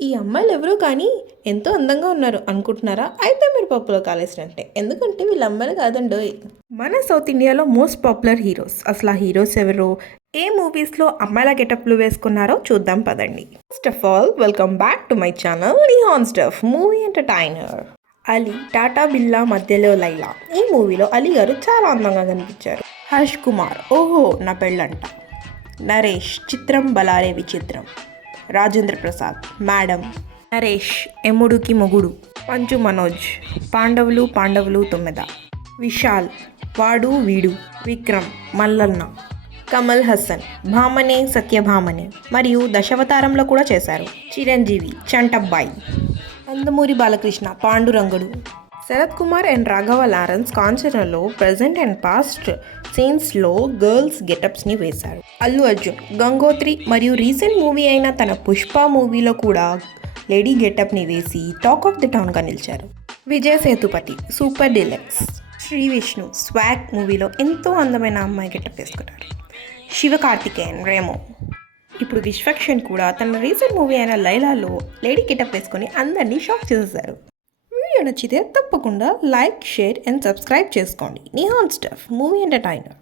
ఈ అమ్మాయిలు ఎవరో కానీ ఎంతో అందంగా ఉన్నారు అనుకుంటున్నారా? అయితే మీరు పప్పులో కాలేసినట్టే. ఎందుకంటే వీళ్ళ అమ్మాయిలు కాదండోయ్. మన సౌత్ ఇండియాలో మోస్ట్ పాపులర్ హీరోస్. అసలు ఆ హీరోస్ ఎవరో, ఏ మూవీస్లో అమ్మాయిల గెటప్లు వేసుకున్నారో చూద్దాం పదండి. First of all welcome back to my channel నిహాన్ stuff movie entertainer. Ali, Tata Birla Madhyalo Laila. ఈ మూవీలో అలీ గారు చాలా అందంగా కనిపించారు. హర్ష్ కుమార్, ఓహో నా పెళ్ళంట. నరేష్, చిత్రం బలారే విచిత్రం. రాజేంద్ర ప్రసాద్, మేడం. నరేష్, ఎముడుకి మొగుడు. పంచు మనోజ్, పాండవులు పాండవులు 9. విశాల్, వాడు వీడు. విక్రమ్, మల్లన్న. కమల్ హసన్, భామనే సత్యభామనే మరియు దశావతారంలో కూడా చేశారు. చిరంజీవి, చంటబ్బాయి. నందమూరి బాలకృష్ణ, పాండురంగడు. శరత్ కుమార్ అండ్ రాఘవ లారెన్స్ కాంచనలో ప్రెజెంట్ అండ్ పాస్ట్ సీన్స్లో గర్ల్స్ గెటప్స్ని వేశారు. అల్లు అర్జున్, గంగోత్రి మరియు రీసెంట్ మూవీ అయిన తన పుష్ప మూవీలో కూడా లేడీ గెటప్ని వేసి టాక్ ఆఫ్ ది టౌన్గా నిలిచారు. Vijay Sethupathi, super deluxe. Shri Vishnu, swag మూవీలో ఎంతో అందమైన అమ్మాయి గెటప్ వేసుకున్నారు. శివకార్తికేయన్, రేమో. ఇప్పుడు విశ్వక్షన్ కూడా తన రీసెంట్ మూవీ అయిన లైలాలో లేడీ గెటప్ వేసుకొని అందరినీ షాక్ చేసేసారు. వీడియో నచ్చితే తప్పకుండా లైక్, షేర్ అండ్ సబ్స్క్రైబ్ చేసుకోండి. Nihan stuff movie entertainer.